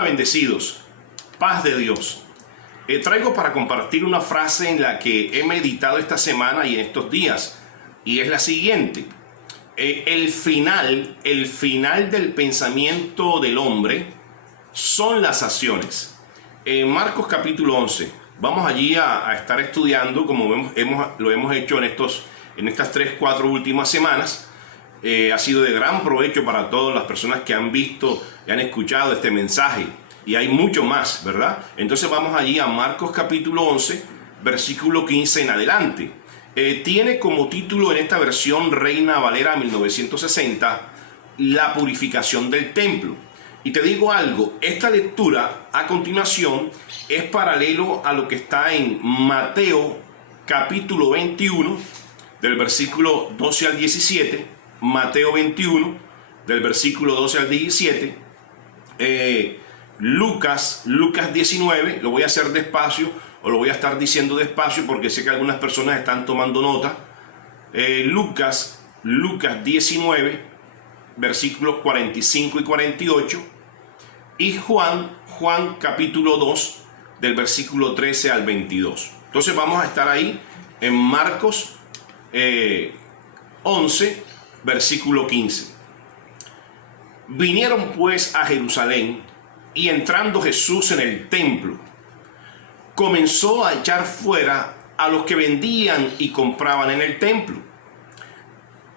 Hola bendecidos, paz de Dios. Traigo para compartir una frase en la que he meditado esta semana y en estos días, y es la siguiente. El final del pensamiento del hombre son las acciones. En Marcos capítulo 11, vamos allí a estar estudiando como lo hemos hecho en estas 3-4 últimas semanas. Ha sido de gran provecho para todas las personas que han visto y han escuchado este mensaje, y hay mucho más, ¿verdad? Entonces vamos allí a Marcos capítulo 11, versículo 15 en adelante. Tiene como título en esta versión Reina Valera 1960, la purificación del templo. Y te digo algo, esta lectura a continuación es paralelo a lo que está en Mateo capítulo 21, del versículo 12 al 17, Mateo 21, del versículo 12 al 17, Lucas 19, lo voy a hacer despacio, o lo voy a estar diciendo despacio porque sé que algunas personas están tomando nota. Lucas 19, versículos 45 y 48, y Juan capítulo 2, del versículo 13 al 22. Entonces vamos a estar ahí en Marcos 11, versículo 15. Vinieron pues a Jerusalén, y entrando Jesús en el templo, comenzó a echar fuera a los que vendían y compraban en el templo,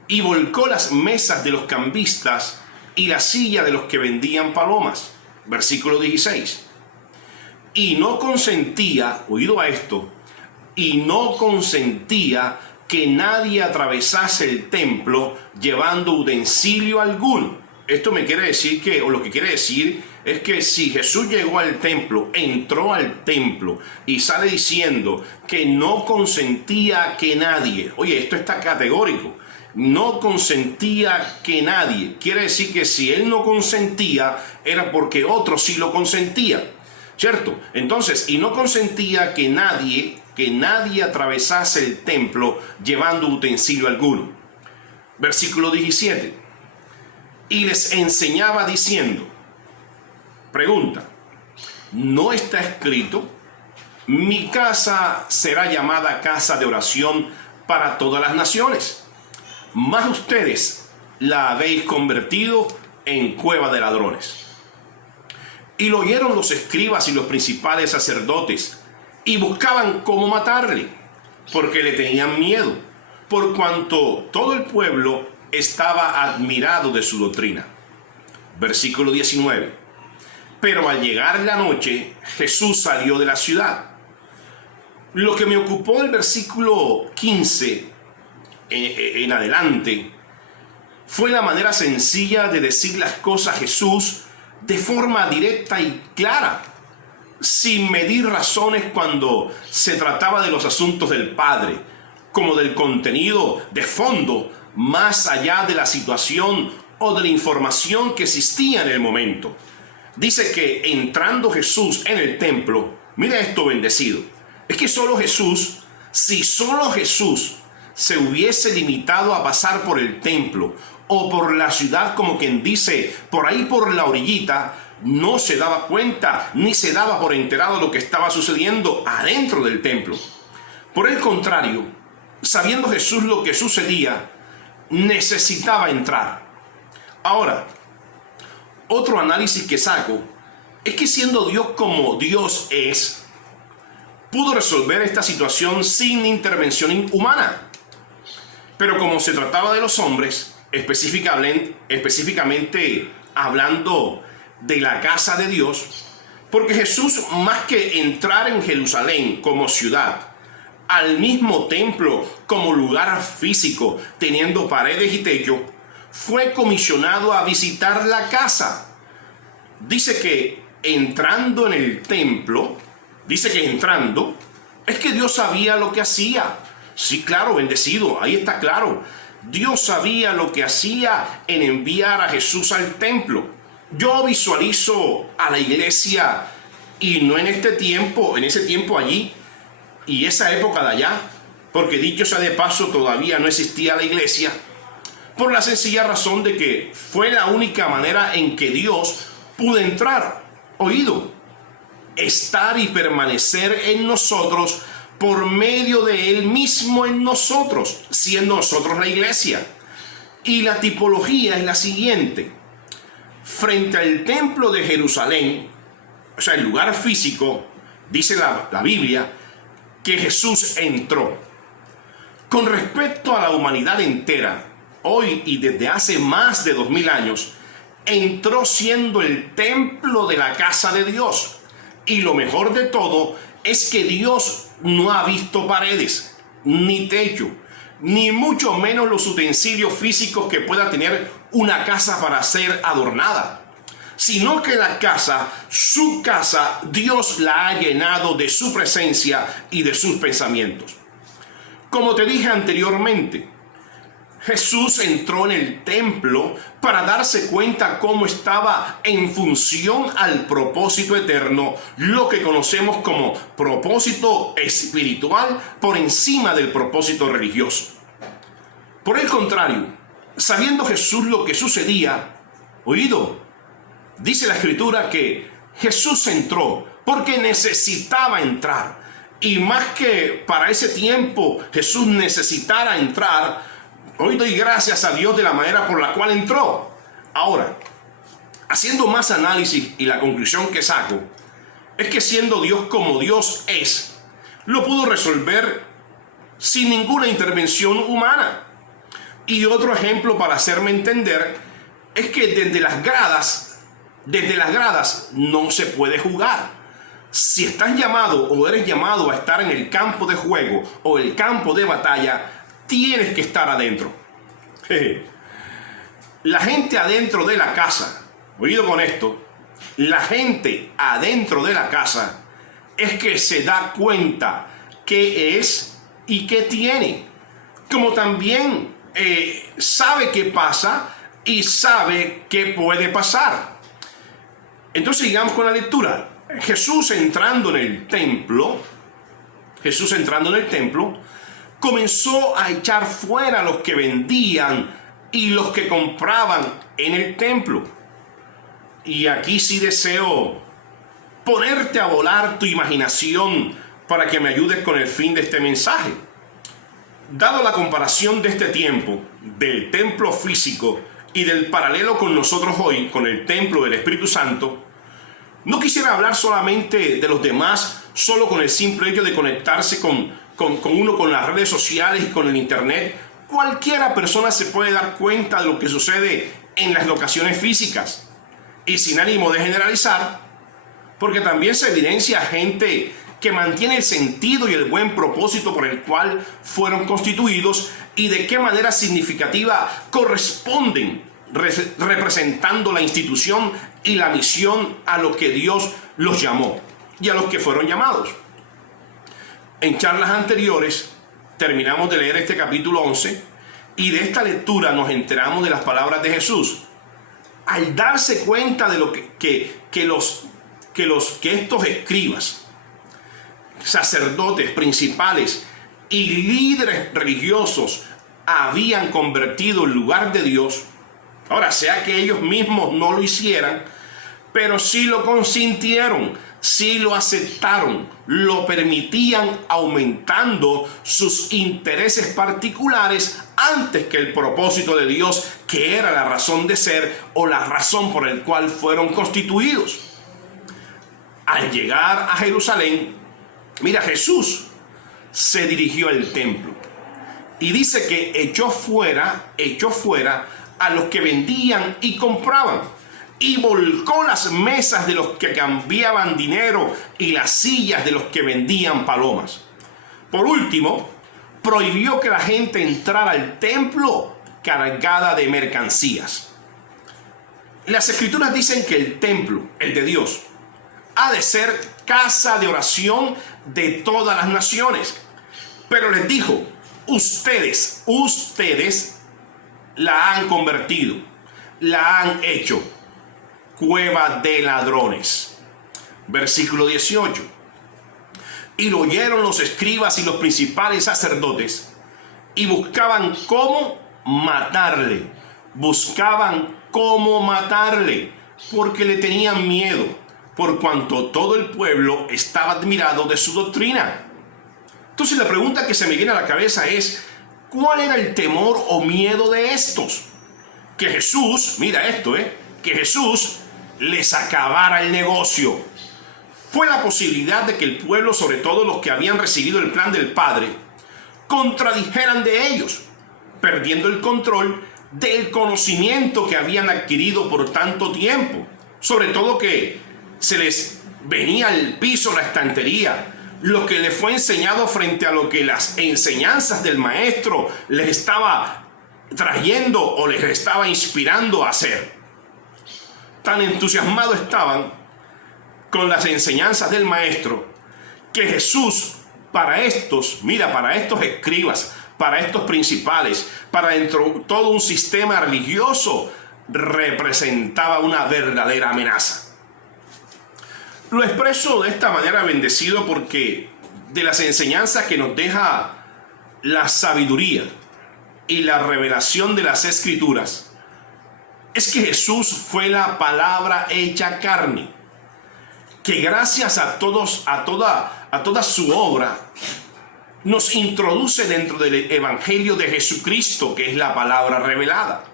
y volcó las mesas de los cambistas y la silla de los que vendían palomas. Versículo 16. Y no consentía, oído a esto, y no consentía que nadie atravesase el templo llevando utensilio alguno. Esto me quiere decir que, o lo que quiere decir es que si Jesús llegó al templo, entró al templo y sale diciendo que no consentía que nadie, oye, esto está categórico, no consentía que nadie, quiere decir que si él no consentía era porque otro sí lo consentía, ¿cierto? Entonces, y no consentía que nadie atravesase el templo llevando utensilio alguno. Versículo 17. Y les enseñaba diciendo, pregunta, ¿no está escrito? Mi casa será llamada casa de oración para todas las naciones, mas ustedes la habéis convertido en cueva de ladrones. Y lo oyeron los escribas y los principales sacerdotes, y buscaban cómo matarle, porque le tenían miedo, por cuanto todo el pueblo estaba admirado de su doctrina. Versículo 19. Pero al llegar la noche, Jesús salió de la ciudad. Lo que me ocupó del versículo 15 en adelante fue la manera sencilla de decir las cosas Jesús de forma directa y clara, sin medir razones cuando se trataba de los asuntos del Padre, como del contenido de fondo, más allá de la situación o de la información que existía en el momento. Dice que entrando Jesús en el templo, mira esto bendecido, es que si solo Jesús se hubiese limitado a pasar por el templo o por la ciudad, como quien dice, por ahí por la orillita, no se daba cuenta ni se daba por enterado de lo que estaba sucediendo adentro del templo. Por el contrario, sabiendo Jesús lo que sucedía, necesitaba entrar. Ahora, otro análisis que saco es que siendo Dios como Dios es, pudo resolver esta situación sin intervención humana. Pero como se trataba de los hombres, específicamente hablando de la casa de Dios, porque Jesús, más que entrar en Jerusalén como ciudad, al mismo templo como lugar físico, teniendo paredes y techo, fue comisionado a visitar la casa. Dice que entrando en el templo, es que Dios sabía lo que hacía. Sí, claro, bendecido, ahí está claro. Dios sabía lo que hacía en enviar a Jesús al templo. Yo visualizo a la iglesia, y no en ese tiempo allí, y esa época de allá, porque dicho sea de paso, todavía no existía la iglesia, por la sencilla razón de que fue la única manera en que Dios pudo entrar oído, estar y permanecer en nosotros por medio de Él mismo en nosotros, siendo nosotros la iglesia. Y la tipología es la siguiente. Frente al templo de Jerusalén, o sea, el lugar físico, dice la Biblia, que Jesús entró. Con respecto a la humanidad entera, hoy y desde hace más de 2000 años, entró siendo el templo de la casa de Dios. Y lo mejor de todo es que Dios no ha visto paredes, ni techo, ni mucho menos los utensilios físicos que pueda tener una casa para ser adornada, sino que la casa, su casa, Dios la ha llenado de su presencia y de sus pensamientos. Como te dije anteriormente, Jesús entró en el templo para darse cuenta cómo estaba en función al propósito eterno, lo que conocemos como propósito espiritual por encima del propósito religioso. Por el contrario, sabiendo Jesús lo que sucedía, oído, dice la Escritura que Jesús entró porque necesitaba entrar. Y más que para ese tiempo Jesús necesitara entrar, hoy doy gracias a Dios de la manera por la cual entró. Ahora, haciendo más análisis y la conclusión que saco es que siendo Dios como Dios es, lo pudo resolver sin ninguna intervención humana. Y otro ejemplo para hacerme entender es que desde las gradas no se puede jugar. Si estás llamado o eres llamado a estar en el campo de juego o el campo de batalla, tienes que estar adentro. La gente adentro de la casa, oído con esto, la gente adentro de la casa es que se da cuenta qué es y qué tiene. Como también sabe qué pasa y sabe qué puede pasar. Entonces sigamos con la lectura. Jesús entrando en el templo, comenzó a echar fuera a los que vendían y los que compraban en el templo. Y aquí sí deseo ponerte a volar tu imaginación para que me ayudes con el fin de este mensaje. Dado la comparación de este tiempo, del templo físico y del paralelo con nosotros hoy, con el templo del Espíritu Santo, no quisiera hablar solamente de los demás, solo con el simple hecho de conectarse con uno con las redes sociales y con el internet. Cualquiera persona se puede dar cuenta de lo que sucede en las locaciones físicas. Y sin ánimo de generalizar, porque también se evidencia gente que mantiene el sentido y el buen propósito por el cual fueron constituidos y de qué manera significativa corresponden representando la institución y la misión a lo que Dios los llamó y a los que fueron llamados. En charlas anteriores terminamos de leer este capítulo 11 y de esta lectura nos enteramos de las palabras de Jesús. Al darse cuenta de lo que estos escribas, sacerdotes principales y líderes religiosos habían convertido en lugar de Dios, ahora sea que ellos mismos no lo hicieran, pero sí lo consintieron, sí lo aceptaron, lo permitían, aumentando sus intereses particulares antes que el propósito de Dios, que era la razón de ser o la razón por la cual fueron constituidos. Al llegar a Jerusalén, mira, Jesús se dirigió al templo y dice que echó fuera a los que vendían y compraban y volcó las mesas de los que cambiaban dinero y las sillas de los que vendían palomas. Por último, prohibió que la gente entrara al templo cargada de mercancías. Las escrituras dicen que el templo, el de Dios, ha de ser casa de oración de todas las naciones. Pero les dijo, ustedes la han convertido, la han hecho cueva de ladrones. Versículo 18. Y lo oyeron los escribas y los principales sacerdotes y buscaban cómo matarle, porque le tenían miedo, por cuanto todo el pueblo estaba admirado de su doctrina. Entonces la pregunta que se me viene a la cabeza es, ¿cuál era el temor o miedo de estos? Que Jesús, mira esto, que Jesús les acabara el negocio. Fue la posibilidad de que el pueblo, sobre todo los que habían recibido el plan del Padre, contradijeran de ellos, perdiendo el control del conocimiento que habían adquirido por tanto tiempo. Sobre todo que se les venía al piso la estantería, lo que les fue enseñado frente a lo que las enseñanzas del maestro les estaba trayendo o les estaba inspirando a hacer. Tan entusiasmados estaban con las enseñanzas del maestro que Jesús para estos escribas, para estos principales, para dentro todo un sistema religioso, representaba una verdadera amenaza. Lo expreso de esta manera, bendecido, porque de las enseñanzas que nos deja la sabiduría y la revelación de las Escrituras, es que Jesús fue la palabra hecha carne, que gracias a toda su obra nos introduce dentro del Evangelio de Jesucristo, que es la palabra revelada,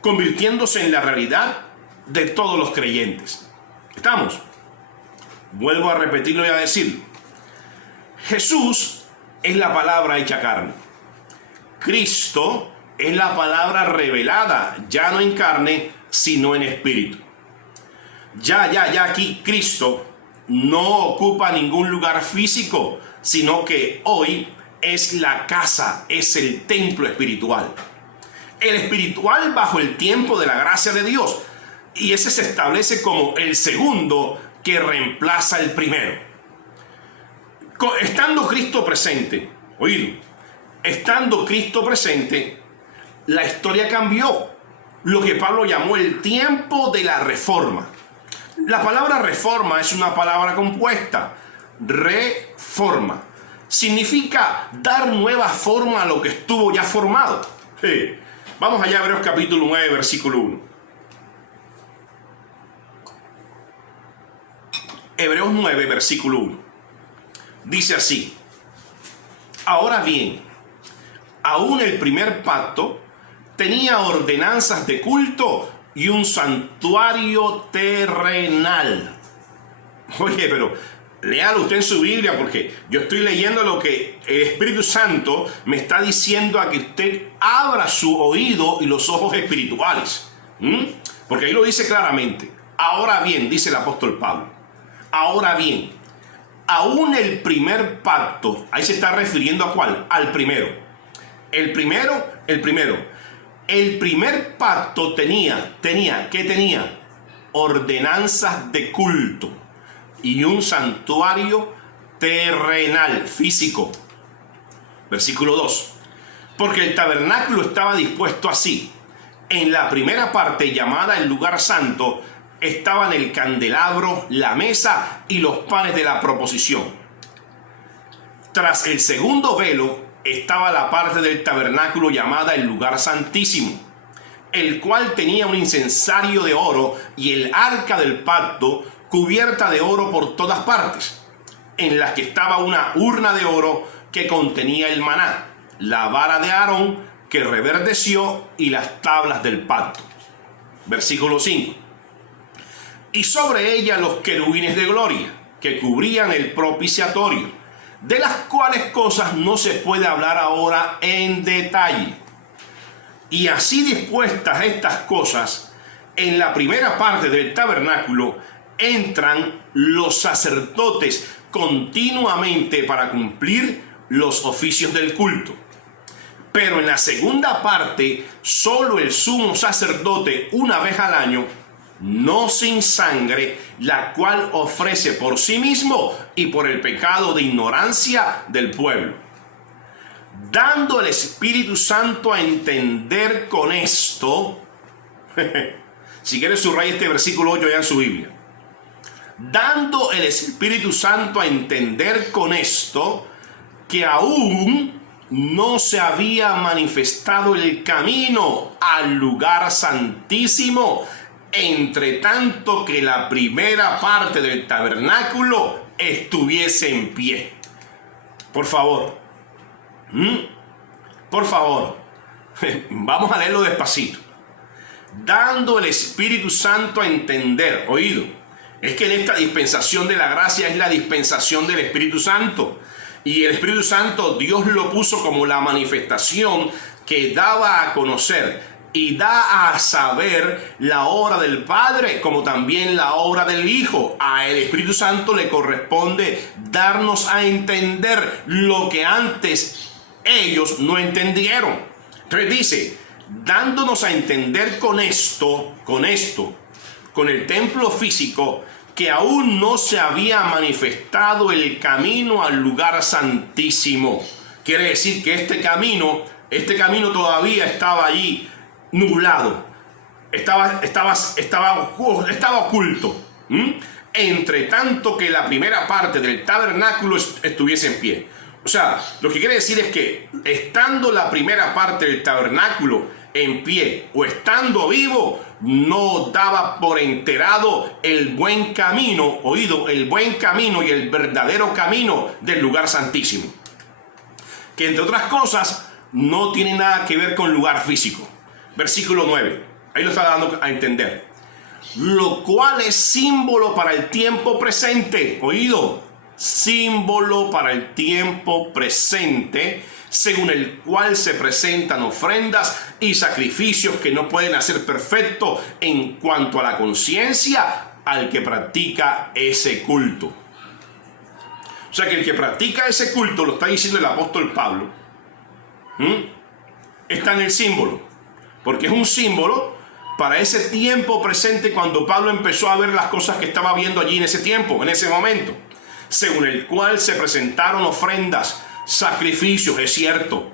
convirtiéndose en la realidad de todos los creyentes. ¿Estamos? Vuelvo a repetirlo y a decirlo. Jesús es la palabra hecha carne. Cristo es la palabra revelada, ya no en carne, sino en espíritu. Ya aquí Cristo no ocupa ningún lugar físico, sino que hoy es la casa, es el templo espiritual. El espiritual bajo el tiempo de la gracia de Dios. Y ese se establece como el segundo que reemplaza el primero. Estando Cristo presente, estando Cristo presente, la historia cambió. Lo que Pablo llamó el tiempo de la reforma. La palabra reforma es una palabra compuesta. Reforma significa dar nueva forma a lo que estuvo ya formado. Vamos allá a Hebreos capítulo 9, versículo 1. Hebreos 9, versículo 1. Dice así: ahora bien, aún el primer pacto tenía ordenanzas de culto y un santuario terrenal. Oye, pero léalo usted en su Biblia, porque yo estoy leyendo lo que el Espíritu Santo me está diciendo a que usted abra su oído y los ojos espirituales. Porque ahí lo dice claramente. Ahora bien, dice el apóstol Pablo. Ahora bien, aún el primer pacto, ahí se está refiriendo ¿a cuál? Al primero. El primer pacto tenía ordenanzas de culto y un santuario terrenal, físico. Versículo 2. Porque el tabernáculo estaba dispuesto así. En la primera parte, llamada el lugar santo, estaban el candelabro, la mesa y los panes de la proposición. Tras el segundo velo estaba la parte del tabernáculo llamada el lugar santísimo, el cual tenía un incensario de oro y el arca del pacto cubierta de oro por todas partes, en la que estaba una urna de oro que contenía el maná, la vara de Aarón que reverdeció y las tablas del pacto. Versículo 5. Y sobre ella los querubines de gloria que cubrían el propiciatorio, de las cuales cosas no se puede hablar ahora en detalle. Y así dispuestas estas cosas, en la primera parte del tabernáculo entran los sacerdotes continuamente para cumplir los oficios del culto. Pero en la segunda parte, solo el sumo sacerdote una vez al año, no sin sangre, la cual ofrece por sí mismo y por el pecado de ignorancia del pueblo, dando el Espíritu Santo a entender con esto. Si quieres subraya este versículo 8 ya en su Biblia. Dando el Espíritu Santo a entender con esto, que aún no se había manifestado el camino al lugar santísimo, entre tanto que la primera parte del tabernáculo estuviese en pie. Por favor, por favor, vamos a leerlo despacito. Dando el Espíritu Santo a entender, oído, es que en esta dispensación de la gracia es la dispensación del Espíritu Santo. Y el Espíritu Santo Dios lo puso como la manifestación que daba a conocer y da a saber la obra del Padre como también la obra del Hijo. A el Espíritu Santo le corresponde darnos a entender lo que antes ellos no entendieron. Entonces dice, dándonos a entender con el templo físico, que aún no se había manifestado el camino al lugar santísimo. Quiere decir que este camino todavía estaba allí nublado, estaba oculto, entre tanto que la primera parte del tabernáculo estuviese en pie. O sea, lo que quiere decir es que estando la primera parte del tabernáculo en pie o estando vivo, no daba por enterado el buen camino, oído, el buen camino y el verdadero camino del lugar santísimo, que entre otras cosas no tiene nada que ver con lugar físico. Versículo 9, ahí lo está dando a entender, lo cual es símbolo para el tiempo presente, oído, símbolo para el tiempo presente, según el cual se presentan ofrendas y sacrificios que no pueden hacer perfecto en cuanto a la conciencia al que practica ese culto. O sea que el que practica ese culto, lo está diciendo el apóstol Pablo, está en el símbolo, porque es un símbolo para ese tiempo presente cuando Pablo empezó a ver las cosas que estaba viendo allí en ese tiempo, en ese momento, según el cual se presentaron ofrendas, sacrificios. Es cierto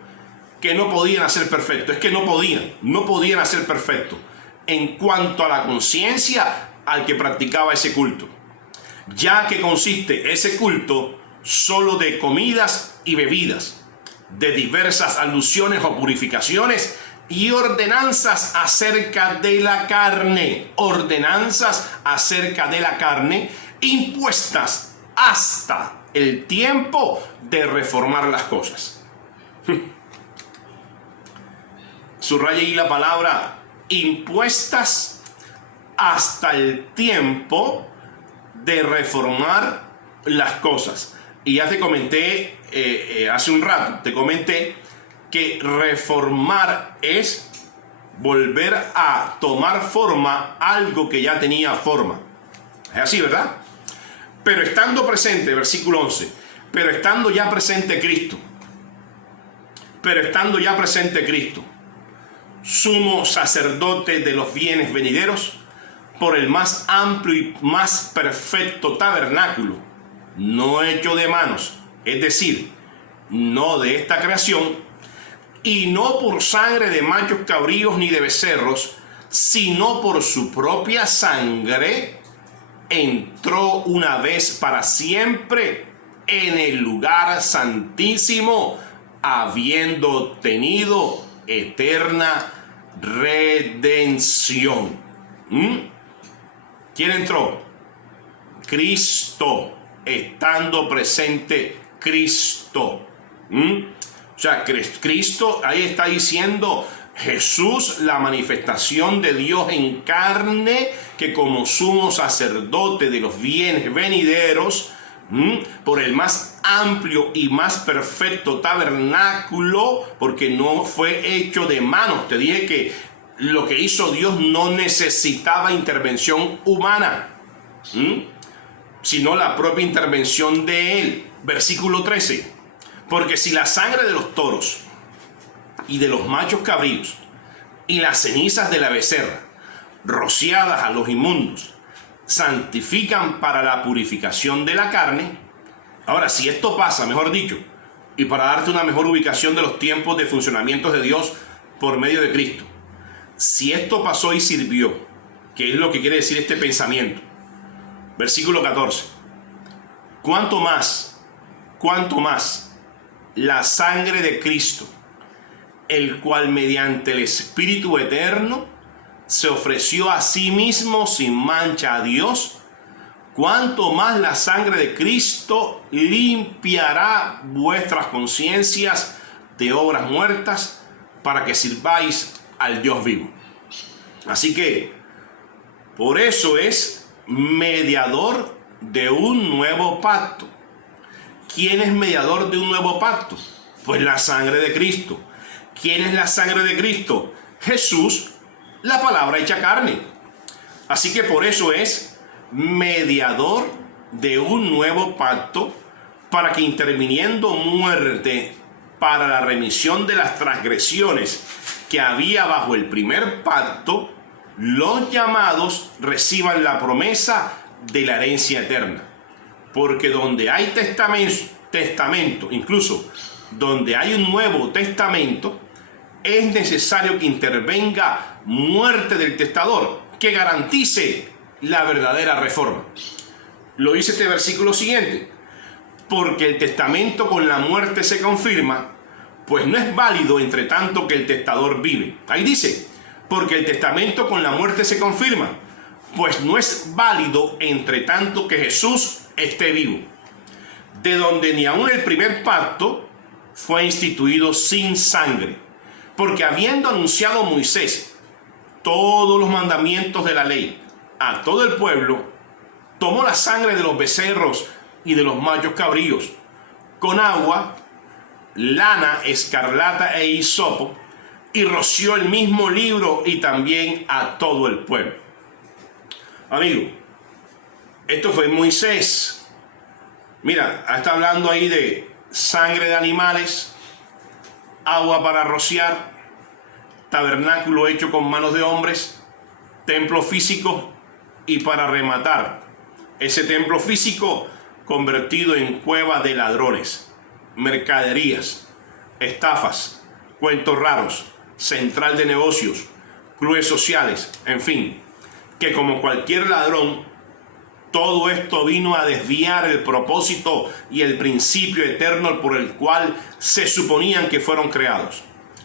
que no podían hacer perfecto, es que no podían hacer perfecto en cuanto a la conciencia al que practicaba ese culto, ya que consiste ese culto solo de comidas y bebidas, de diversas alusiones o purificaciones y ordenanzas acerca de la carne, impuestas hasta el tiempo de reformar las cosas. Subraya ahí la palabra impuestas hasta el tiempo de reformar las cosas. Y ya te comenté hace un rato, te comenté que reformar es volver a tomar forma algo que ya tenía forma. Es así, ¿verdad? Pero estando presente, versículo 11, pero estando ya presente Cristo, sumo sacerdote de los bienes venideros, por el más amplio y más perfecto tabernáculo, no hecho de manos, es decir, no de esta creación, y no por sangre de machos cabríos ni de becerros, sino por su propia sangre, entró una vez para siempre en el lugar santísimo, habiendo tenido eterna redención. ¿Quién entró? Cristo, estando presente Cristo. O sea, Cristo, ahí está diciendo Jesús, la manifestación de Dios en carne, que como sumo sacerdote de los bienes venideros, por el más amplio y más perfecto tabernáculo, porque no fue hecho de manos. Te dije que lo que hizo Dios no necesitaba intervención humana, sino la propia intervención de Él. Versículo 13. Porque si la sangre de los toros y de los machos cabríos y las cenizas de la becerra, rociadas a los inmundos, santifican para la purificación de la carne. Ahora, si esto pasa, mejor dicho, y para darte una mejor ubicación de los tiempos de funcionamiento de Dios por medio de Cristo, si esto pasó y sirvió, que es lo que quiere decir este pensamiento, versículo 14, ¿cuánto más la sangre de Cristo, el cual mediante el Espíritu eterno se ofreció a sí mismo sin mancha a Dios, cuánto más la sangre de Cristo limpiará vuestras conciencias de obras muertas para que sirváis al Dios vivo. Así que, por eso es mediador de un nuevo pacto. ¿Quién es mediador de un nuevo pacto? Pues la sangre de Cristo. ¿Quién es la sangre de Cristo? Jesús, la palabra hecha carne. Así que por eso es mediador de un nuevo pacto, para que interviniendo muerte para la remisión de las transgresiones que había bajo el primer pacto, los llamados reciban la promesa de la herencia eterna. Porque donde hay testamento, incluso donde hay un Nuevo Testamento, es necesario que intervenga muerte del testador, que garantice la verdadera reforma. Lo dice este versículo siguiente: porque el testamento con la muerte se confirma, pues no es válido entre tanto que el testador vive. Ahí dice, porque el testamento con la muerte se confirma, pues no es válido entre tanto que Jesús esté vivo. De donde ni aun el primer pacto fue instituido sin sangre, porque habiendo anunciado Moisés todos los mandamientos de la ley a todo el pueblo, tomó la sangre de los becerros y de los machos cabríos, con agua, lana, escarlata e hisopo, y roció el mismo libro y también a todo el pueblo. Amigo, esto fue Moisés. Mira, está hablando ahí de sangre de animales, agua para rociar, tabernáculo hecho con manos de hombres, templo físico, y para rematar, ese templo físico convertido en cueva de ladrones, mercaderías, estafas, cuentos raros, central de negocios, clubes sociales, en fin, que como cualquier ladrón, todo esto vino a desviar el propósito y el principio eterno por el cual se suponían que fueron creados.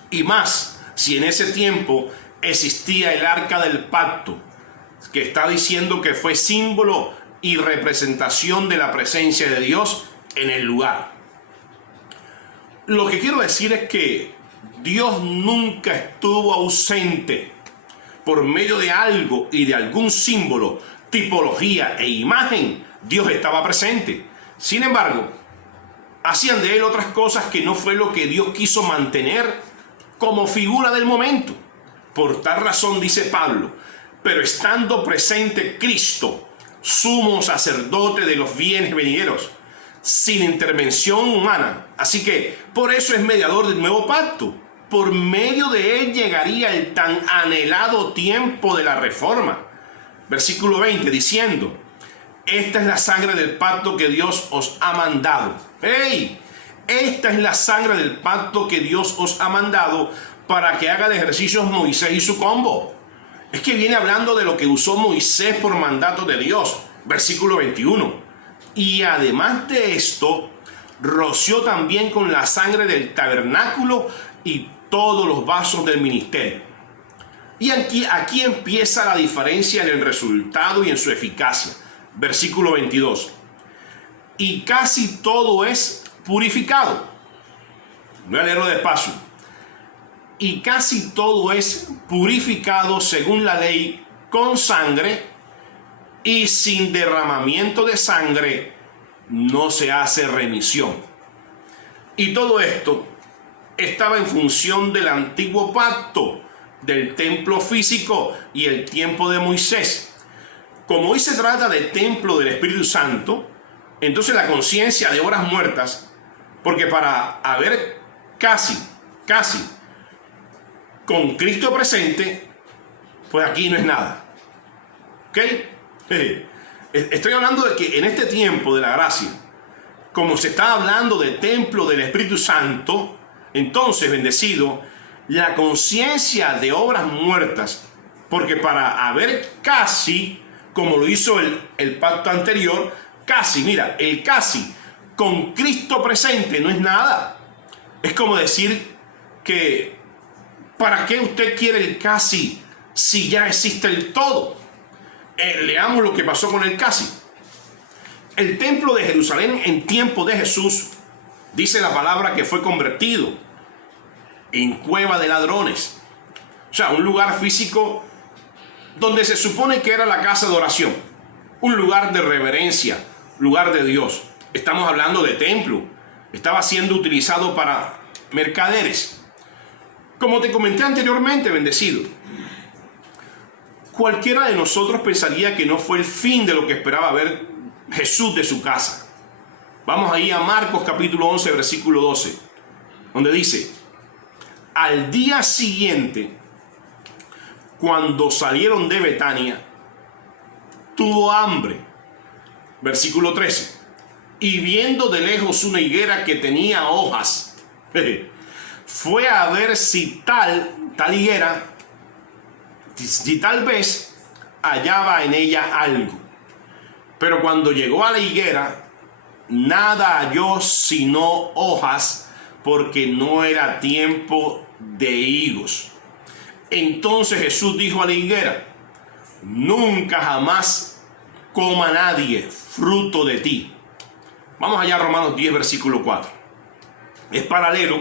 Y más, si en ese tiempo existía el arca del pacto, que está diciendo que fue símbolo y representación de la presencia de Dios en el lugar. Lo que quiero decir es que Dios nunca estuvo ausente. Por medio de algo y de algún símbolo, tipología e imagen, Dios estaba presente. Sin embargo, hacían de él otras cosas que no fue lo que Dios quiso mantener como figura del momento. Por tal razón dice Pablo, pero estando presente Cristo, sumo sacerdote de los bienes venideros, sin intervención humana. Así que por eso es mediador del nuevo pacto. Por medio de él llegaría el tan anhelado tiempo de la reforma. Versículo 20, diciendo, esta es la sangre del pacto que Dios os ha mandado. ¡Ey! Esta es la sangre del pacto que Dios os ha mandado para que haga de ejercicios Moisés y su combo. Es que viene hablando de lo que usó Moisés por mandato de Dios. Versículo 21. Y además de esto, roció también con la sangre del tabernáculo y todos los vasos del ministerio. Y aquí empieza la diferencia en el resultado y en su eficacia. Versículo 22. Y casi todo es purificado. Voy a leerlo despacio. Y casi todo es purificado según la ley con sangre, y sin derramamiento de sangre no se hace remisión. Y todo esto estaba en función del antiguo pacto, del templo físico y el tiempo de Moisés. Como hoy se trata del templo del Espíritu Santo, entonces la conciencia de obras muertas, porque para haber casi con Cristo presente, pues aquí no es nada. ¿Ok? Estoy hablando de que en este tiempo de la gracia, como se está hablando del templo del Espíritu Santo, entonces, bendecido, la conciencia de obras muertas, porque para haber casi, como lo hizo el pacto anterior, casi, mira, el casi con Cristo presente no es nada. Es como decir que, ¿para qué usted quiere el casi si ya existe el todo? Leamos lo que pasó con el casi. El templo de Jerusalén en tiempo de Jesús, dice la palabra que fue convertido en cueva de ladrones. O sea, un lugar físico donde se supone que era la casa de oración, un lugar de reverencia, lugar de Dios. Estamos hablando de templo. Estaba siendo utilizado para mercaderes. Como te comenté anteriormente, bendecido, cualquiera de nosotros pensaría que no fue el fin de lo que esperaba ver Jesús de su casa. Vamos ahí a Marcos capítulo 11, versículo 12, donde dice: al día siguiente, cuando salieron de Betania, tuvo hambre. Versículo 13. Y viendo de lejos una higuera que tenía hojas, fue a ver si tal higuera, si tal vez hallaba en ella algo. Pero cuando llegó a la higuera, nada halló sino hojas, porque no era tiempo de higos. Entonces Jesús dijo a la higuera: nunca jamás coma nadie fruto de ti. Vamos allá a Romanos 10, versículo 4. Es paralelo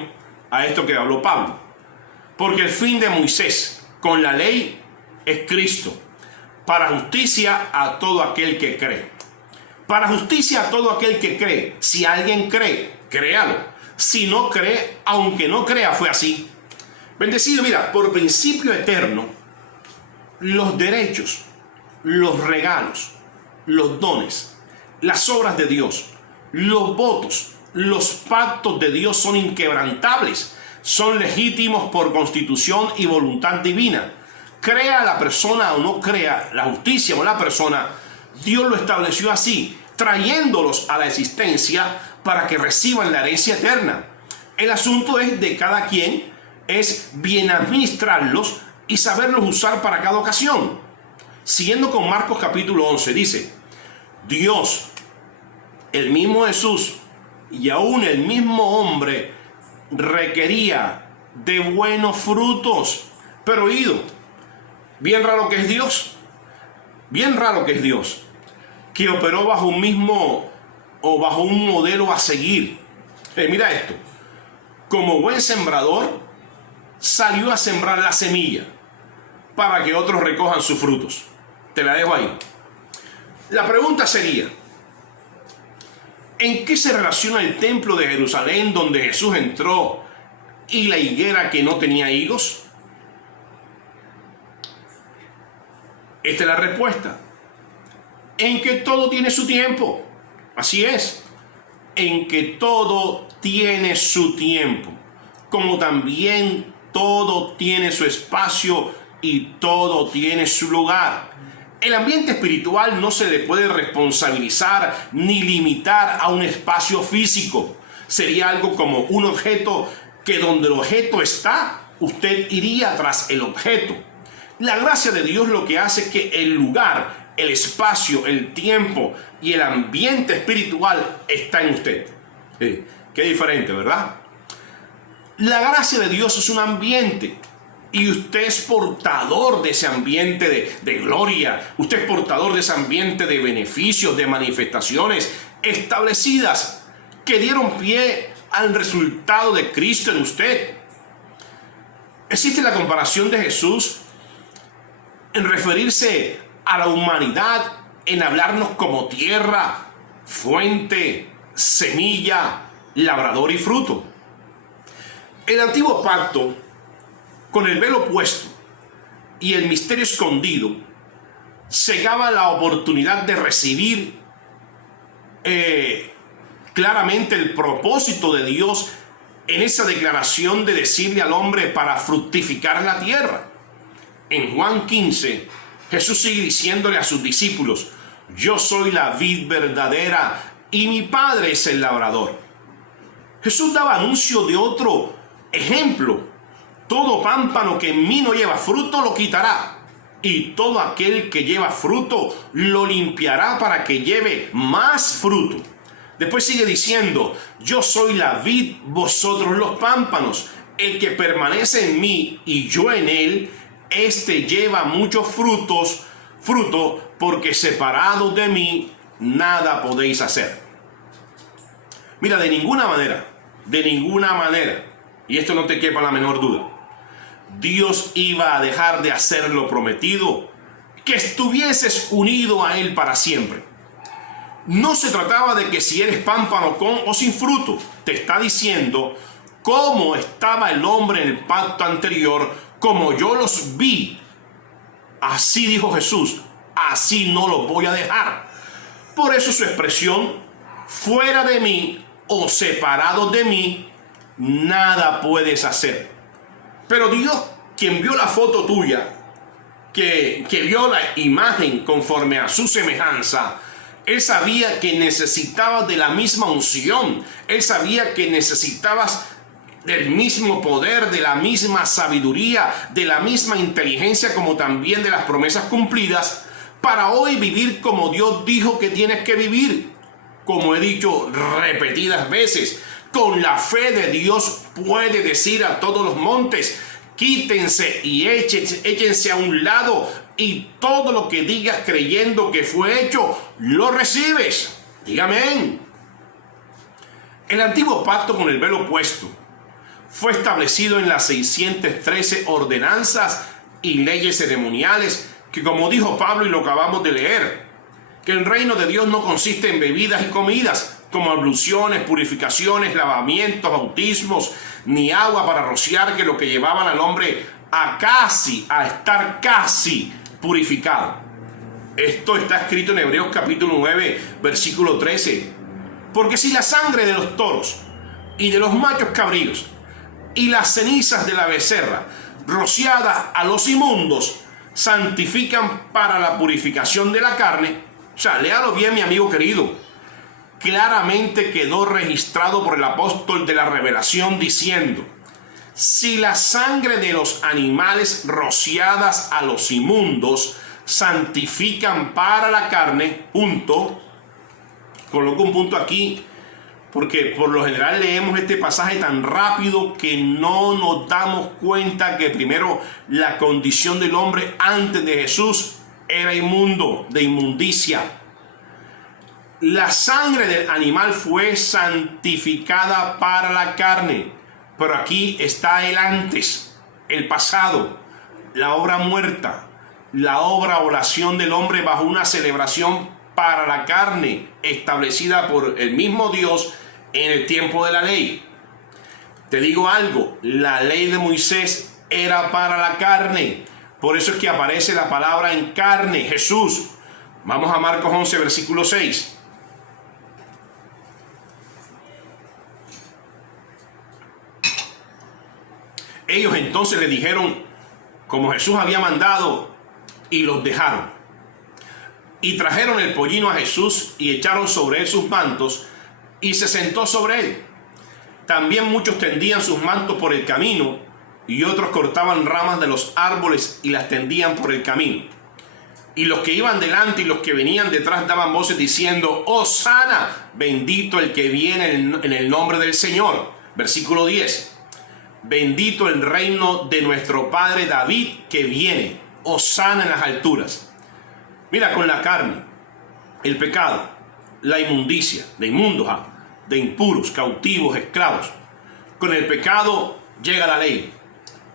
a esto que habló Pablo. Porque el fin de Moisés con la ley es Cristo, para justicia a todo aquel que cree. Para justicia a todo aquel que cree. Si alguien cree, créalo. Si no cree, aunque no crea, fue así. Bendecido, mira, por principio eterno, los derechos, los regalos, los dones, las obras de Dios, los votos, los pactos de Dios son inquebrantables, son legítimos por constitución y voluntad divina. Crea la persona o no crea, la justicia o la persona, Dios lo estableció así, trayéndolos a la existencia para que reciban la herencia eterna. El asunto es de cada quien, es bien administrarlos y saberlos usar para cada ocasión. Siguiendo con Marcos capítulo 11, dice: Dios, el mismo Jesús y aún el mismo hombre requería de buenos frutos. Pero oído, bien raro que es Dios, bien raro que es Dios, que operó bajo un mismo o bajo un modelo a seguir. Mira esto: como buen sembrador, salió a sembrar la semilla para que otros recojan sus frutos. Te la dejo ahí. La pregunta sería: ¿en qué se relaciona el templo de Jerusalén donde Jesús entró y la higuera que no tenía higos? Esta es la respuesta: en que todo tiene su tiempo. Así es, en que todo tiene su tiempo, como también todo tiene su espacio y todo tiene su lugar. El ambiente espiritual no se le puede responsabilizar ni limitar a un espacio físico. Sería algo como un objeto que donde el objeto está, usted iría tras el objeto. La gracia de Dios lo que hace es que el lugar, el espacio, el tiempo y el ambiente espiritual está en usted. Qué diferente, ¿verdad? La gracia de Dios es un ambiente y usted es portador de ese ambiente de gloria. Usted es portador de ese ambiente de beneficios, de manifestaciones establecidas que dieron pie al resultado de Cristo en usted. Existe la comparación de Jesús en referirse a la humanidad, en hablarnos como tierra, fuente, semilla, labrador y fruto. El antiguo pacto, con el velo puesto y el misterio escondido, cegaba la oportunidad de recibir claramente el propósito de Dios en esa declaración de decirle al hombre para fructificar la tierra. En Juan 15, Jesús sigue diciéndole a sus discípulos: yo soy la vid verdadera y mi Padre es el labrador. Jesús daba anuncio de otro ejemplo: todo pámpano que en mí no lleva fruto lo quitará, y todo aquel que lleva fruto lo limpiará para que lleve más fruto. Después sigue diciendo: yo soy la vid, vosotros los pámpanos. El que permanece en mí y yo en él, este lleva muchos fruto, porque separados de mí nada podéis hacer. Mira, de ninguna manera, y esto no te quepa la menor duda, Dios iba a dejar de hacer lo prometido, que estuvieses unido a Él para siempre. No se trataba de que si eres pámpano con o sin fruto. Te está diciendo cómo estaba el hombre en el pacto anterior, como yo los vi. Así dijo Jesús, así no los voy a dejar. Por eso su expresión, fuera de mí o separado de mí, nada puedes hacer. Pero Dios, quien vio la foto tuya, que vio la imagen conforme a su semejanza, Él sabía que necesitabas de la misma unción. Él sabía que necesitabas del mismo poder, de la misma sabiduría, de la misma inteligencia, como también de las promesas cumplidas, para hoy vivir como Dios dijo que tienes que vivir. Como he dicho repetidas veces, con la fe de Dios puede decir a todos los montes, quítense y échense a un lado, y todo lo que digas creyendo que fue hecho, lo recibes. Dígame amén. El antiguo pacto con el velo puesto fue establecido en las 613 ordenanzas y leyes ceremoniales, que como dijo Pablo y lo acabamos de leer, que el reino de Dios no consiste en bebidas y comidas, como abluciones, purificaciones, lavamientos, bautismos, ni agua para rociar, que lo que llevaban al hombre a estar casi purificado. Esto está escrito en Hebreos capítulo 9, versículo 13. Porque si la sangre de los toros y de los machos cabríos y las cenizas de la becerra rociadas a los inmundos santifican para la purificación de la carne, o sea, léalo bien, mi amigo querido, claramente quedó registrado por el apóstol de la revelación diciendo, si la sangre de los animales rociadas a los inmundos santifican para la carne, punto. Coloco un punto aquí porque por lo general leemos este pasaje tan rápido que no nos damos cuenta que primero la condición del hombre antes de Jesús era inmundo, de inmundicia. La sangre del animal fue santificada para la carne, pero aquí está el antes, el pasado, la obra muerta, la obra oración del hombre bajo una celebración para la carne, establecida por el mismo Dios en el tiempo de la ley. Te digo algo, la ley de Moisés era para la carne, por eso es que aparece la palabra en carne, Jesús. Vamos a Marcos 11, versículo 6. Ellos entonces le dijeron, como Jesús había mandado, y los dejaron. Y trajeron el pollino a Jesús y echaron sobre él sus mantos, y se sentó sobre él. También muchos tendían sus mantos por el camino, y otros cortaban ramas de los árboles y las tendían por el camino. Y los que iban delante y los que venían detrás daban voces diciendo, Hosana, bendito el que viene en el nombre del Señor. Versículo 10. Bendito el reino de nuestro padre David que viene. Hosana en las alturas. Mira, con la carne, el pecado, la inmundicia, de inmundos, de impuros, cautivos, esclavos. Con el pecado llega la ley.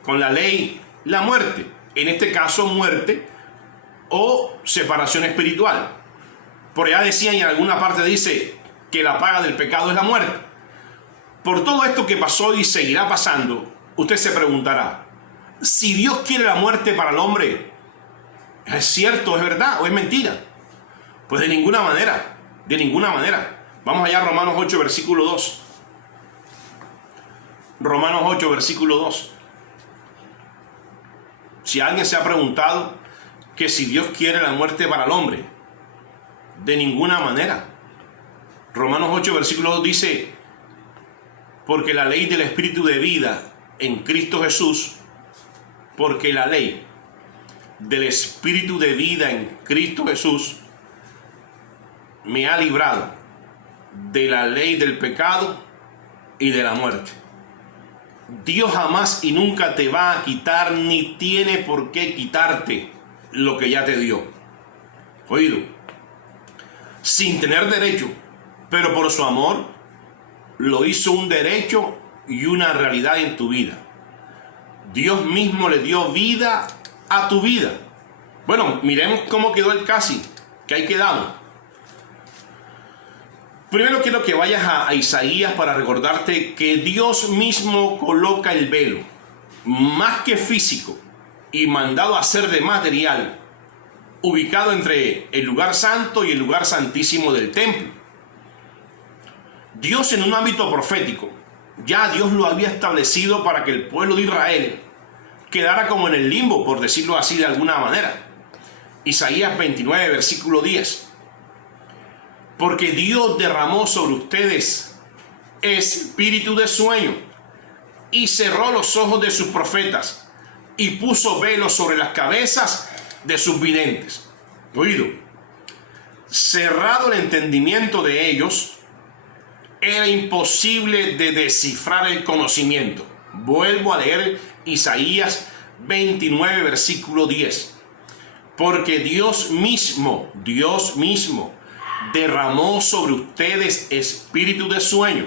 Con la ley, la muerte. En este caso, muerte o separación espiritual. Por allá decían, y en alguna parte dice, que la paga del pecado es la muerte. Por todo esto que pasó y seguirá pasando, usted se preguntará, si Dios quiere la muerte para el hombre, ¿es cierto, es verdad o es mentira? Pues de ninguna manera, de ninguna manera. Vamos allá a Romanos 8, versículo 2. Romanos 8, versículo 2. Si alguien se ha preguntado que si Dios quiere la muerte para el hombre, de ninguna manera. Romanos 8, versículo 2 dice, porque la ley del Espíritu de vida en Cristo Jesús, porque la ley del Espíritu de vida en Cristo Jesús me ha librado de la ley del pecado y de la muerte. Dios jamás y nunca te va a quitar ni tiene por qué quitarte lo que ya te dio. Oído, sin tener derecho, pero por su amor lo hizo un derecho y una realidad en tu vida. Dios mismo le dio vida a tu vida. Bueno, miremos cómo quedó el casi, que ahí quedamos. Primero quiero que vayas a Isaías para recordarte que Dios mismo coloca el velo, más que físico y mandado a ser de material, ubicado entre el lugar santo y el lugar santísimo del templo. Dios, en un ámbito profético, ya Dios lo había establecido para que el pueblo de Israel quedara como en el limbo, por decirlo así de alguna manera. Isaías 29, versículo 10. Porque Dios derramó sobre ustedes espíritu de sueño y cerró los ojos de sus profetas y puso velos sobre las cabezas de sus videntes. Oído, cerrado el entendimiento de ellos, era imposible de descifrar el conocimiento. Vuelvo a leer Isaías 29, versículo 10. Porque Dios mismo derramó sobre ustedes espíritu de sueño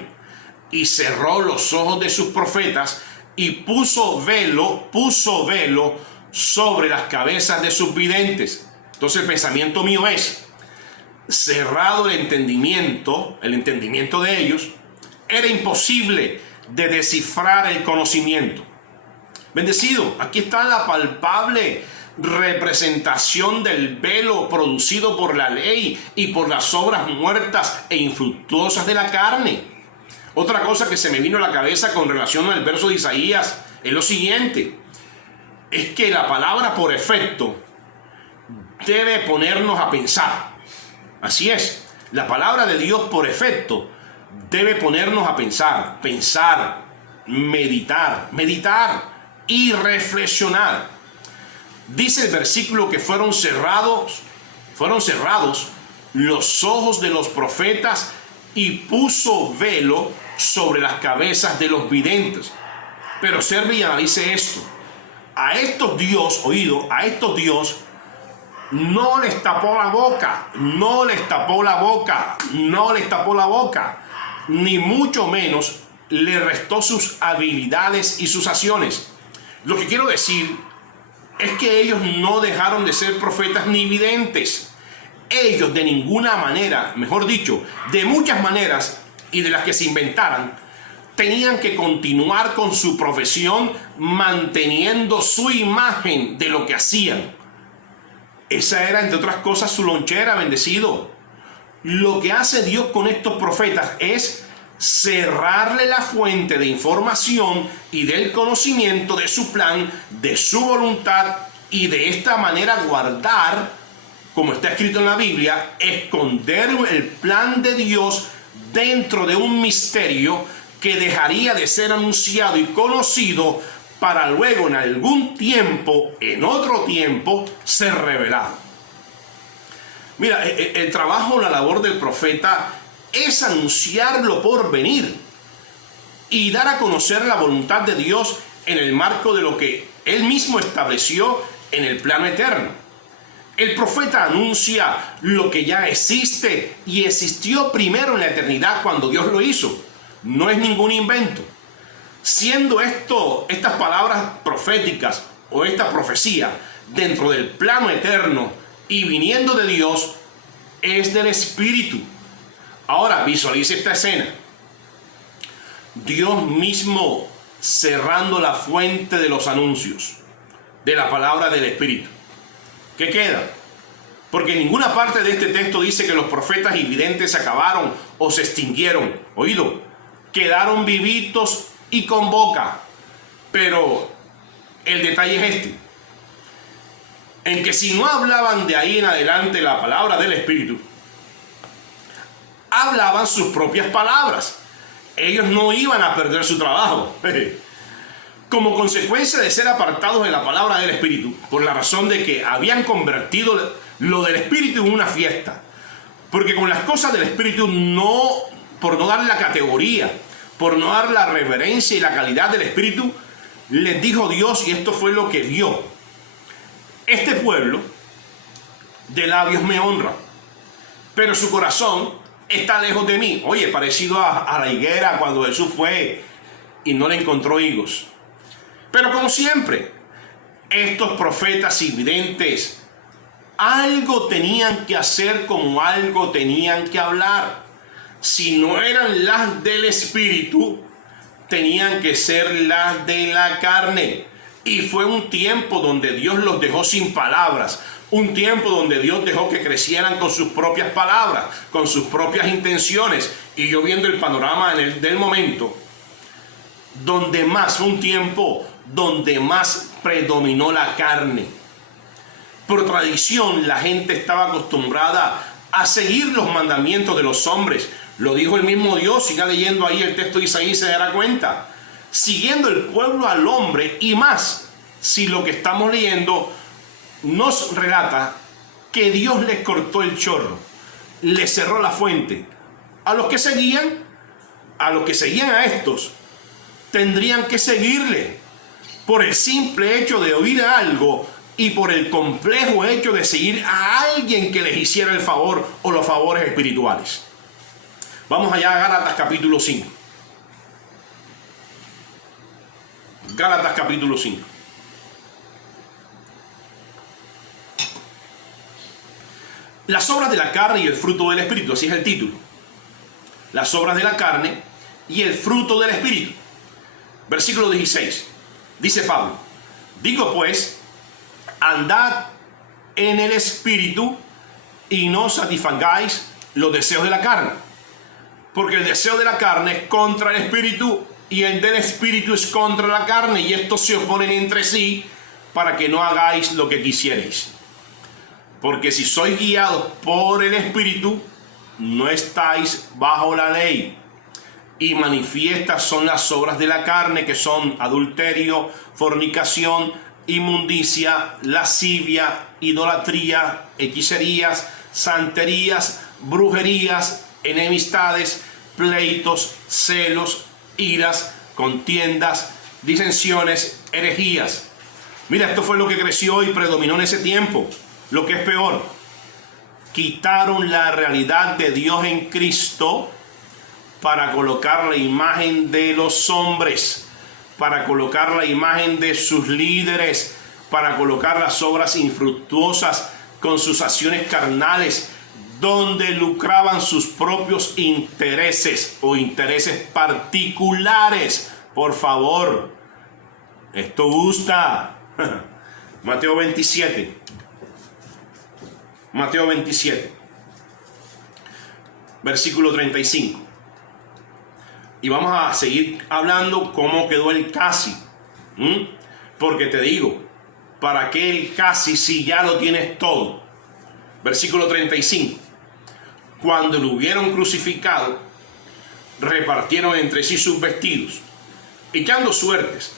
y cerró los ojos de sus profetas y puso velo sobre las cabezas de sus videntes. Entonces el pensamiento mío es, cerrado el entendimiento de ellos, era imposible de descifrar el conocimiento. Bendecido, aquí está la palpable representación del velo producido por la ley y por las obras muertas e infructuosas de la carne. Otra cosa que se me vino a la cabeza con relación al verso de Isaías es lo siguiente: es que la palabra por efecto debe ponernos a pensar. Así es, la palabra de Dios por efecto debe ponernos a pensar, meditar y reflexionar. Dice el versículo que fueron cerrados los ojos de los profetas y puso velo sobre las cabezas de los videntes. Pero observe y analice esto. A estos Dios no les tapó la boca, ni mucho menos le restó sus habilidades y sus acciones. Lo que quiero decir es que ellos no dejaron de ser profetas ni videntes. Ellos de ninguna manera, mejor dicho, de muchas maneras y de las que se inventaran, tenían que continuar con su profesión manteniendo su imagen de lo que hacían. Esa era, entre otras cosas, su lonchera, bendecido. Lo que hace Dios con estos profetas es cerrarle la fuente de información y del conocimiento de su plan, de su voluntad, y de esta manera guardar, como está escrito en la Biblia, esconder el plan de Dios dentro de un misterio que dejaría de ser anunciado y conocido para luego en algún tiempo, en otro tiempo, ser revelado. Mira, el trabajo, la labor del profeta es anunciar lo por venir y dar a conocer la voluntad de Dios en el marco de lo que Él mismo estableció en el plano eterno. El profeta anuncia lo que ya existe y existió primero en la eternidad cuando Dios lo hizo. No es ningún invento. Siendo estas palabras proféticas o esta profecía dentro del plano eterno y viniendo de Dios, es del Espíritu. Ahora visualice esta escena. Dios mismo cerrando la fuente de los anuncios de la palabra del Espíritu. ¿Qué queda? Porque en ninguna parte de este texto dice que los profetas y videntes se acabaron o se extinguieron. Oído, quedaron vivitos y con boca. Pero el detalle es este: en que si no hablaban de ahí en adelante la palabra del Espíritu, hablaban sus propias palabras. Ellos no iban a perder su trabajo. Como consecuencia de ser apartados de la palabra del Espíritu, por la razón de que habían convertido lo del Espíritu en una fiesta. Porque con las cosas del Espíritu, por no darle la categoría por no dar la reverencia y la calidad del Espíritu, les dijo Dios, y esto fue lo que vio: este pueblo de labios me honra, pero su corazón está lejos de mí. Oye, parecido a la higuera cuando Jesús fue y no le encontró higos. Pero como siempre, estos profetas y videntes algo tenían que hacer, como algo tenían que hablar. Si no eran las del Espíritu, tenían que ser las de la carne. Y fue un tiempo donde Dios los dejó sin palabras. Un tiempo donde Dios dejó que crecieran con sus propias palabras, con sus propias intenciones. Y yo viendo el panorama del momento, donde más, fue un tiempo donde más predominó la carne. Por tradición, la gente estaba acostumbrada a seguir los mandamientos de los hombres. Lo dijo el mismo Dios. Siga leyendo ahí el texto de Isaías y se dará cuenta. Siguiendo el pueblo al hombre, y más si lo que estamos leyendo nos relata que Dios les cortó el chorro, les cerró la fuente. A los que seguían a estos, tendrían que seguirle por el simple hecho de oír algo y por el complejo hecho de seguir a alguien que les hiciera el favor o los favores espirituales. Vamos allá a Gálatas capítulo 5. Gálatas capítulo 5. Las obras de la carne y el fruto del Espíritu, así es el título. Las obras de la carne y el fruto del Espíritu. Versículo 16. Dice Pablo: digo pues, andad en el Espíritu y no satisfagáis los deseos de la carne. Porque el deseo de la carne es contra el Espíritu y el del Espíritu es contra la carne, y estos se oponen entre sí para que no hagáis lo que quisierais. Porque si sois guiados por el Espíritu, no estáis bajo la ley. Y manifiestas son las obras de la carne, que son adulterio, fornicación, inmundicia, lascivia, idolatría, hechicerías, santerías, brujerías, enemistades, pleitos, celos, iras, contiendas, disensiones, herejías. Mira, esto fue lo que creció y predominó en ese tiempo. Lo que es peor, quitaron la realidad de Dios en Cristo para colocar la imagen de los hombres, para colocar la imagen de sus líderes, para colocar las obras infructuosas con sus acciones carnales, donde lucraban sus propios intereses o intereses particulares. Por favor, esto gusta. Mateo 27. Mateo 27, versículo 35. Y vamos a seguir hablando cómo quedó el casi. Porque te digo, ¿para qué el casi si ya lo tienes todo? Versículo 35. Cuando lo hubieron crucificado, repartieron entre sí sus vestidos, echando suertes,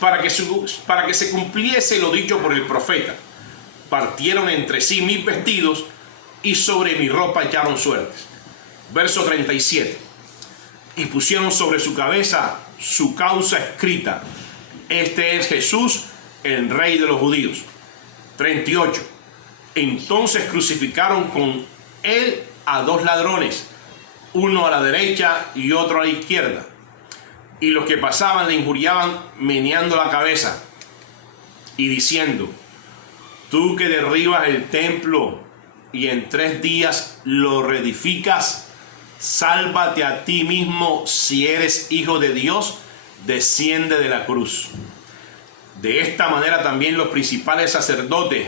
para que se cumpliese lo dicho por el profeta: partieron entre sí mis vestidos y sobre mi ropa echaron suertes. Verso 37. Y pusieron sobre su cabeza su causa escrita: este es Jesús, el Rey de los judíos. 38. Entonces crucificaron con él a dos ladrones, uno a la derecha y otro a la izquierda. Y los que pasaban le injuriaban meneando la cabeza y diciendo: tú que derribas el templo y en 3 días lo reedificas, sálvate a ti mismo si eres hijo de Dios, desciende de la cruz. De esta manera también los principales sacerdotes,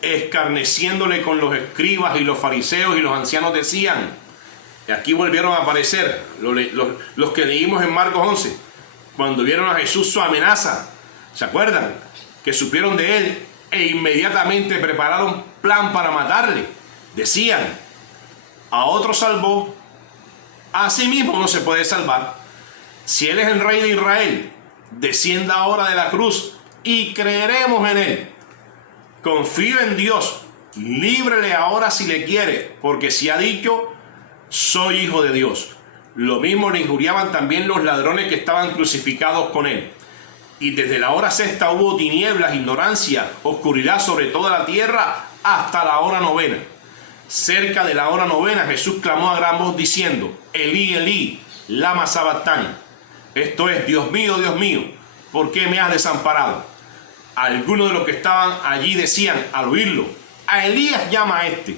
escarneciéndole con los escribas y los fariseos y los ancianos, decían, y aquí volvieron a aparecer los que leímos en Marcos 11, cuando vieron a Jesús su amenaza, ¿se acuerdan? Que supieron de él e inmediatamente prepararon plan para matarle. Decían: a otro salvó, a sí mismo no se puede salvar. Si él es el Rey de Israel, descienda ahora de la cruz y creeremos en él. Confío en Dios, líbrele ahora si le quiere, porque si ha dicho: soy hijo de Dios. Lo mismo le injuriaban también los ladrones que estaban crucificados con él. Y desde la hora sexta hubo tinieblas, ignorancia, oscuridad sobre toda la tierra hasta la hora novena. Cerca de la hora novena Jesús clamó a gran voz diciendo: Elí, Elí, lama sabactani. Esto es: Dios mío, ¿por qué me has desamparado? Algunos de los que estaban allí decían al oírlo: a Elías llama a este.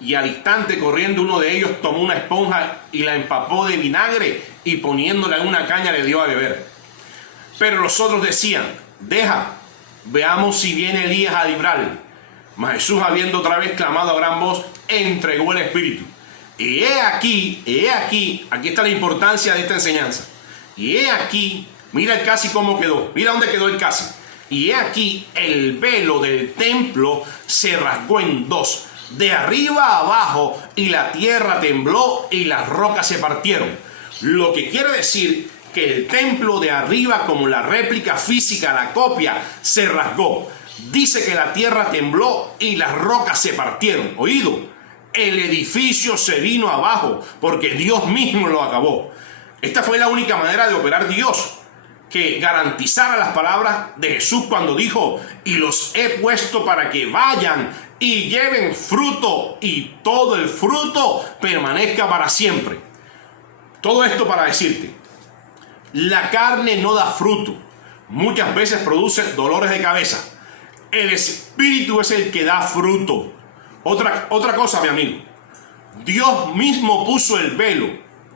Y al instante, corriendo, uno de ellos tomó una esponja y la empapó de vinagre y poniéndola en una caña le dio a beber. Pero los otros decían: deja, veamos si viene Elías a librarle. Mas Jesús, habiendo otra vez clamado a gran voz, entregó el Espíritu. Y he aquí, aquí está la importancia de esta enseñanza. Y he aquí, mira el casi cómo quedó, mira dónde quedó el casi. Y he aquí, el velo del templo se rasgó en dos, de arriba a abajo, y la tierra tembló y las rocas se partieron. Lo que quiere decir que el templo de arriba, como la réplica física, la copia, se rasgó. Dice que la tierra tembló y las rocas se partieron. Oído, el edificio se vino abajo porque Dios mismo lo acabó. Esta fue la única manera de operar Dios, que garantizara las palabras de Jesús cuando dijo: y los he puesto para que vayan y lleven fruto, y todo el fruto permanezca para siempre. Todo esto para decirte: la carne no da fruto, muchas veces produce dolores de cabeza. El Espíritu es el que da fruto. Otra cosa, mi amigo: Dios mismo puso el velo,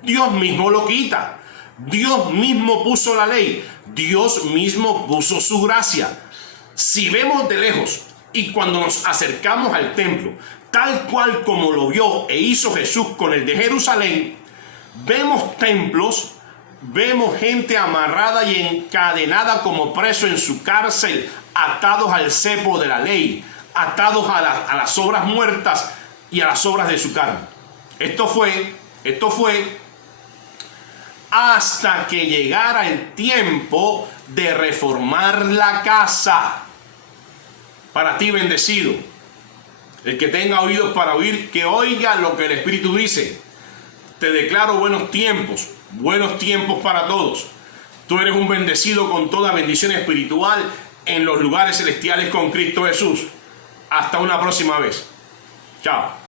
Dios mismo lo quita, Dios mismo puso la ley, Dios mismo puso su gracia. Si vemos de lejos y cuando nos acercamos al templo, tal cual como lo vio e hizo Jesús con el de Jerusalén, vemos templos, vemos gente amarrada y encadenada como preso en su cárcel, atados al cepo de la ley, atados a las obras muertas y a las obras de su carne. Esto fue hasta que llegara el tiempo de reformar la casa. Para ti, bendecido, el que tenga oídos para oír, que oiga lo que el Espíritu dice. Te declaro buenos tiempos para todos. Tú eres un bendecido con toda bendición espiritual en los lugares celestiales con Cristo Jesús. Hasta una próxima vez. Chao.